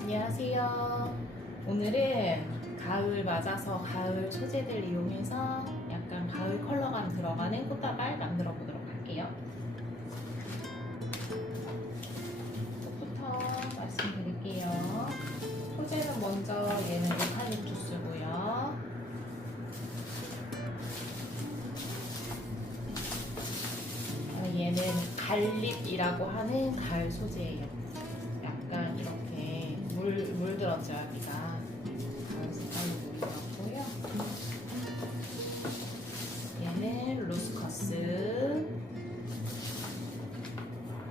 안녕하세요. 오늘은 가을 맞아서 가을 소재들 이용해서 약간 가을 컬러감 들어가는 꽃다발 만들어 보도록 할게요. 꽃부터 말씀드릴게요. 소재는 먼저 얘는 유칼립투스고요. 얘는 갈립이라고 하는 가을 소재예요. 약간 이렇게 물들었죠, 여기가. 가을 색깔로 물들었고요. 얘는 루스커스.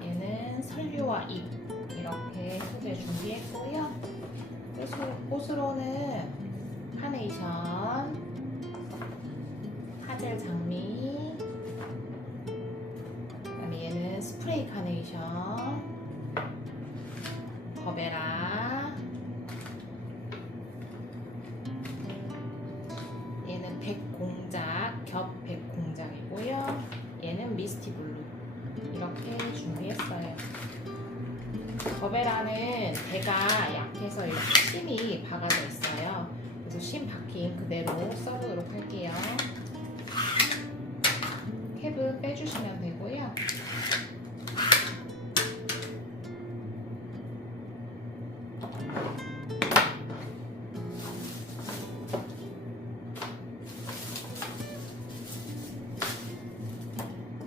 얘는 설류와 잎. 이렇게 소재 준비했고요. 꽃으로는 카네이션, 하젤 장미, 그다음에 얘는 스프레이 카네이션, 거베라, 얘는 백공작, 겹 백공작이고요. 얘는 미스티 블루. 이렇게 준비했어요. 거베라는 대가 약해서 이렇게 심이 박아져 있어요. 그래서 심 박힌 그대로 써보도록 할게요. 캡은 빼주시면 되고요.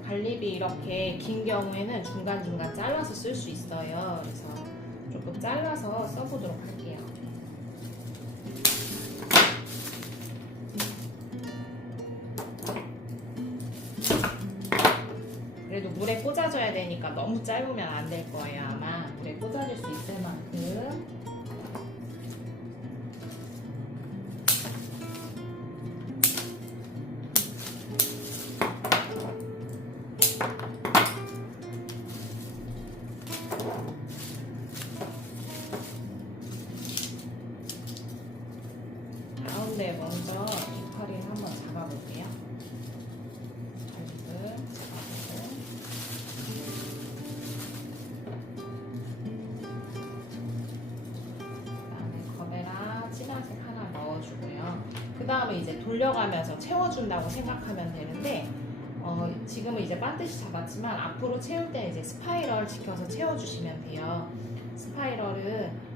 갈립이 이렇게 긴 경우에는 중간중간 잘라서 쓸 수 있어요. 그래서 조금 잘라서 써보도록 할게요. 그래도 물에 꽂아줘야 되니까 너무 짧으면 안 될 거예요. 아마 물에 꽂아줄 수 있을 만큼. 가운데 먼저 이파리를 한번 잡아볼게요. 갈립을 잡아보고, 그다음에 거베라 진한색 하나 넣어주고요. 그 다음에 이제 돌려가면서 채워준다고 생각하면 되는데, 지금은 이제 반드시 잡았지만 앞으로 채울 때는 이제 스파이럴 지켜서 채워주시면 돼요. 스파이럴은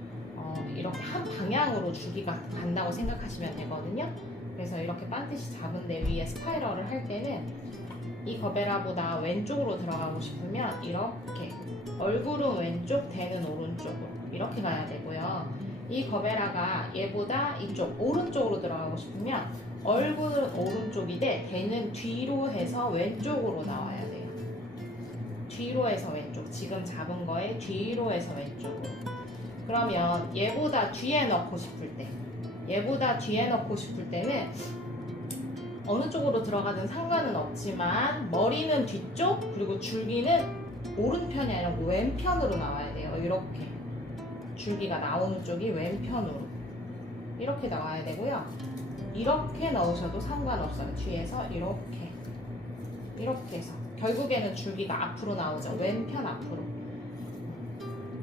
이렇게 한 방향으로 줄기가 간다고 생각하시면 되거든요. 그래서 이렇게 반드시 잡은 데 위에 스파이럴을 할 때는 이 거베라보다 왼쪽으로 들어가고 싶으면 이렇게 얼굴은 왼쪽, 대는 오른쪽으로 이렇게 가야 되고요. 이 거베라가 얘보다 이쪽 오른쪽으로 들어가고 싶으면 얼굴은 오른쪽인데 대는 뒤로 해서 왼쪽으로 나와야 돼요. 뒤로 해서 왼쪽, 지금 잡은 거에 뒤로 해서 왼쪽으로. 그러면 얘보다 뒤에 넣고 싶을 때는 어느 쪽으로 들어가든 상관은 없지만 머리는 뒤쪽, 그리고 줄기는 오른편이 아니라 왼편으로 나와야 돼요. 이렇게 줄기가 나오는 쪽이 왼편으로 이렇게 나와야 되고요. 이렇게 넣으셔도 상관없어요. 뒤에서 이렇게 해서 결국에는 줄기가 앞으로 나오죠. 왼편 앞으로.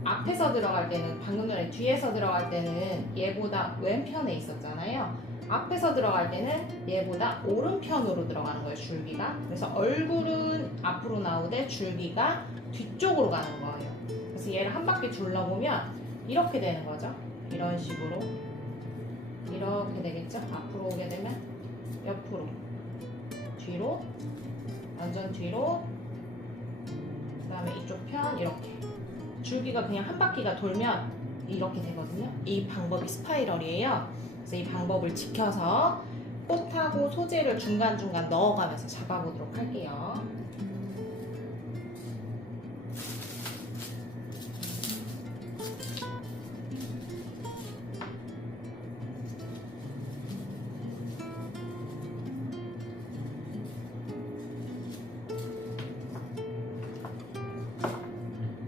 앞에서 들어갈 때는, 방금 전에 뒤에서 들어갈 때는 얘보다 왼편에 있었잖아요. 앞에서 들어갈 때는 얘보다 오른편으로 들어가는 거예요, 줄기가. 그래서 얼굴은 앞으로 나오되 줄기가 뒤쪽으로 가는 거예요. 그래서 얘를 한 바퀴 둘러보면 이렇게 되는 거죠. 이런 식으로. 이렇게 되겠죠? 앞으로 오게 되면 옆으로, 뒤로, 완전 뒤로, 그 다음에 이쪽 편 이렇게. 줄기가 그냥 한 바퀴가 돌면 이렇게 되거든요. 이 방법이 스파이럴이에요. 그래서 이 방법을 지켜서 꽃하고 소재를 중간중간 넣어가면서 잡아보도록 할게요.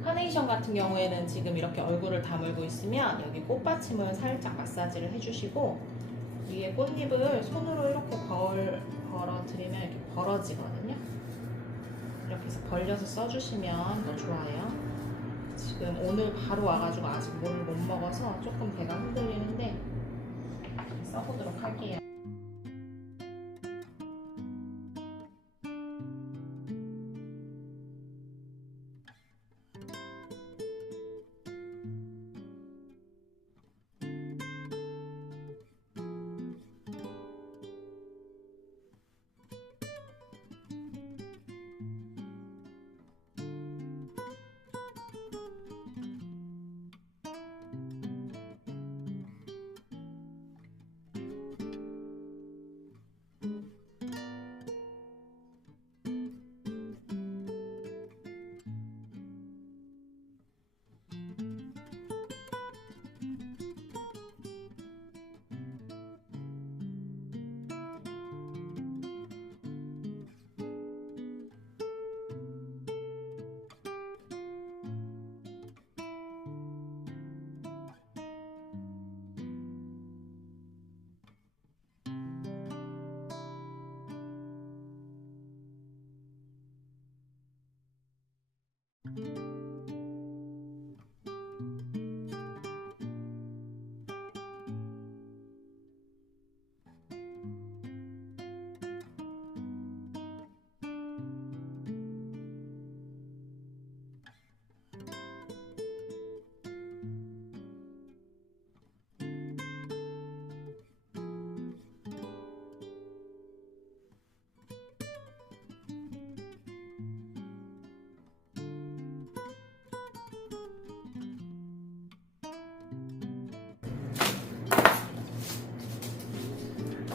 카네이션 같은 경우에는 지금 이렇게 얼굴을 다물고 있으면 여기 꽃받침을 살짝 마사지를 해주시고, 위에 꽃잎을 손으로 이렇게 벌어드리면 이렇게 벌어지거든요. 이렇게 해서 벌려서 써주시면 더 좋아요. 지금 오늘 바로 와가지고 아직 뭘 못 먹어서 조금 배가 흔들리는데 써보도록 할게요.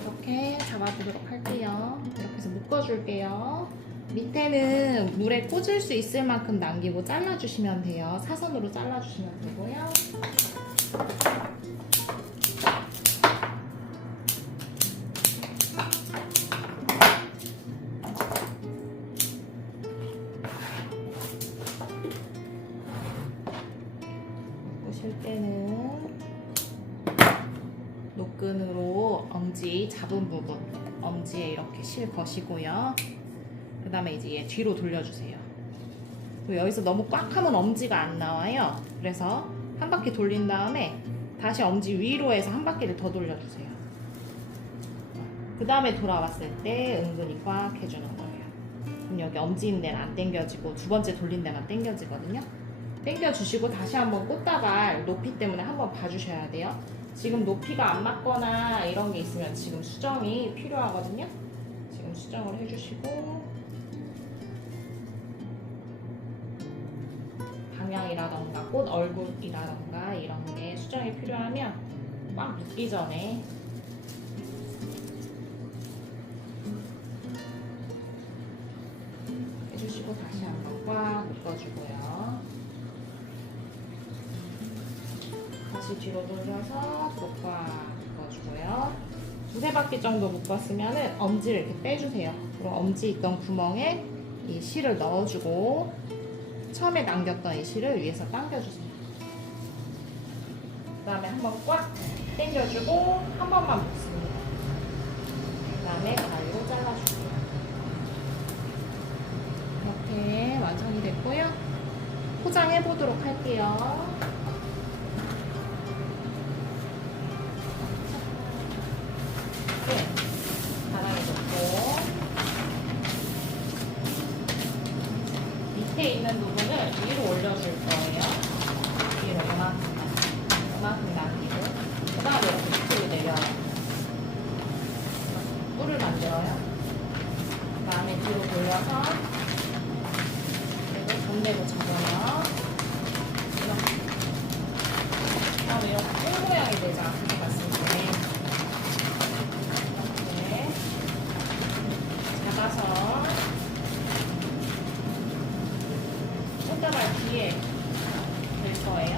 이렇게 잡아보도록 할게요. 이렇게 해서 묶어줄게요. 밑에는 물에 꽂을 수 있을 만큼 남기고 잘라주시면 돼요. 사선으로 잘라주시면 되고요. 보실 때는 노끈으로 엄지 잡은 부분, 엄지에 이렇게 실 거시고요. 그 다음에 이제 얘 뒤로 돌려주세요. 여기서 너무 꽉 하면 엄지가 안 나와요. 그래서 한 바퀴 돌린 다음에 다시 엄지 위로 해서 한 바퀴를 더 돌려주세요. 그 다음에 돌아왔을 때 은근히 꽉 해주는 거예요. 그럼 여기 엄지 있는 데는 안 당겨지고 두 번째 돌린 데만 당겨지거든요. 당겨주시고 다시 한번 꽃다발 높이 때문에 한번 봐주셔야 돼요. 지금 높이가 안 맞거나 이런 게 있으면 지금 수정이 필요하거든요. 지금 수정을 해주시고 방향이라던가 꽃 얼굴이라던가 이런 게 수정이 필요하면 꽉 묶기 전에 해주시고 다시 한번 꽉 묶어주고요. 다시 뒤로 돌려서 또 꽉 묶어주고요. 두세 바퀴 정도 묶었으면 엄지를 이렇게 빼주세요. 그리고 엄지 있던 구멍에 이 실을 넣어주고 처음에 남겼던 이 실을 위에서 당겨주세요. 그 다음에 한번 꽉 당겨주고 한 번만 묶습니다. 그 다음에 가위로 잘라줄게요. 이렇게 완성이 됐고요. 포장해 보도록 할게요. 바닥에 놓고 밑에 있는 부분을 위로 올려줄 거예요. 위로 이만큼 남기고 그 다음에 이렇게 밑으로 내려요. 뿔을 만들어요. 그 다음에 뒤로 돌려서 그리고 돈 내고 잡아요. 이렇게 그 다음에 이렇게 뿔 모양이 되지 않게 봤을 때 이렇게 잡아서 꽃다발 뒤에 될 거예요.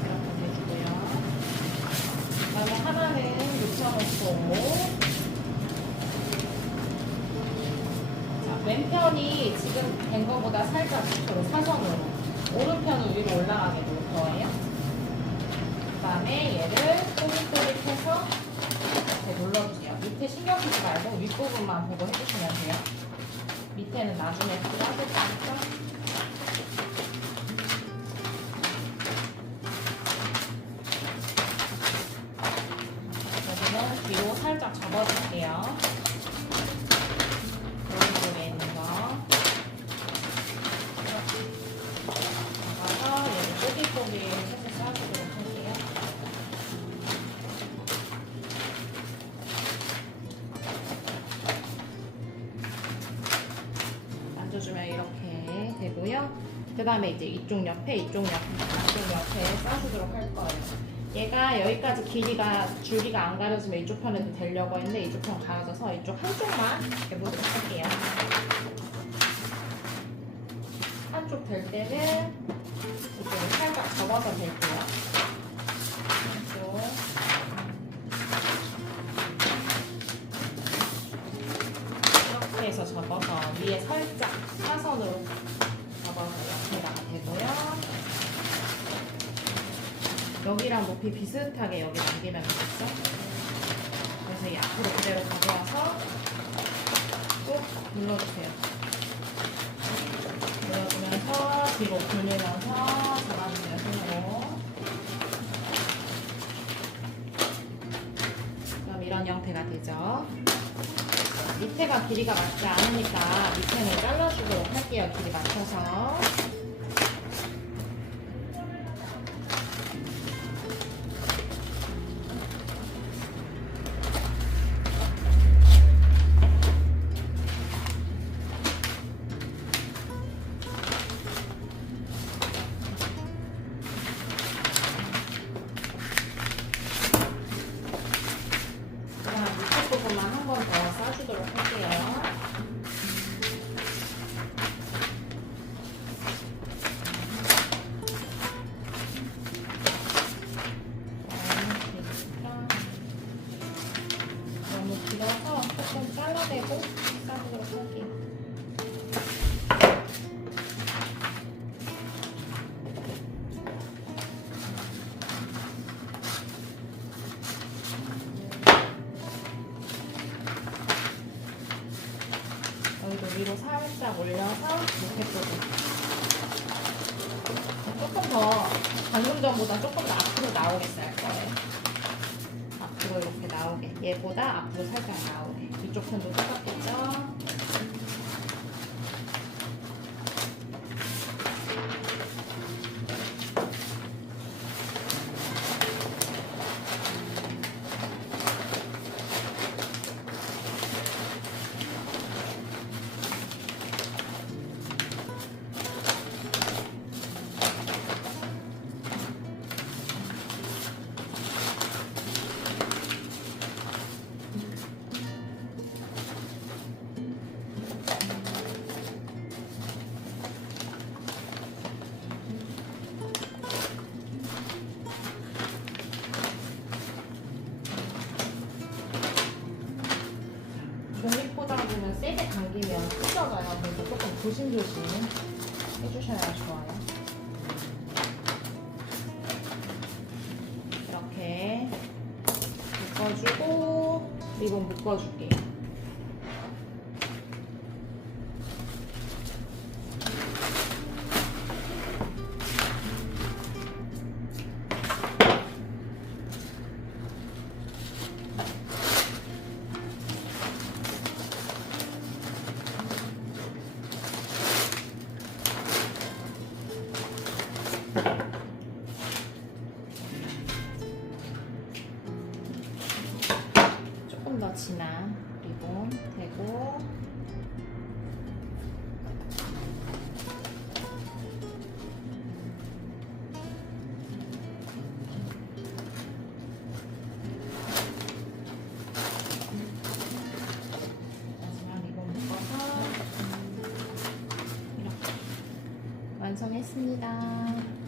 이렇게 해주고요. 그 다음에 하나는 눕혀놓고 자, 왼편이 지금 된 거보다 살짝 밑으로 사선으로 오른편은 위로 올라가게 놓을 거예요. 그 다음에 얘를 꼬깃꼬깃해서 이렇게 눌러주세요. 밑에 신경 쓰지 말고 윗부분만 보고 해주시면 돼요. 밑에는 나중에 놔둘 거니까. 여기는 뒤로 살짝 접어줄게요. 오른쪽에 있는 거. 잡아서 여기 꼬깃꼬깃 해서 싸주도록 할게요. 만져주면 이렇게 되고요. 그 다음에 이제 이쪽 옆에 싸주도록 할 거예요. 얘가 여기까지 줄기가 안 가려지면 이쪽 편에도 되려고 했는데 이쪽 편 가려져서 이쪽 한쪽만 해보도록 할게요. 한쪽 될 때는 이쪽을 살짝 접어서 댈게요. 한쪽. 이렇게 해서 접어서 위에 살짝 사선으로 접어서 옆에다가 대고요. 여기랑 높이 비슷하게 여기 남기면 되겠죠? 그래서 이 앞으로 그대로 가져와서 꾹 눌러주세요. 눌러주면서 뒤로 돌리면서 잡아주세요, 손으로. 그럼 이런 형태가 되죠. 밑에가 길이가 맞지 않으니까 밑에는 잘라주도록 할게요, 길이 맞춰서. 부분만 한 번 더 싸주도록 할게요. 너무 길어서 조금 잘라내고 싸주도록 할게요. 여기도 위로 살짝 올려서 밑에 부분 조금 더 방금 전보다 조금 더 앞으로 나오게 쌀 거예요. 앞으로 이렇게 나오게, 얘보다 앞으로 살짝 나오게. 이쪽 편도 똑같겠죠? 종이포장지는 세게 당기면 찢어져요. 그래서 조금 조심조심 해주셔야 좋아요. 이렇게 묶어주고 리본 묶어줄게요. 조금 더 진한 리본 대고 마지막 리본 묶어서 이렇게 완성했습니다.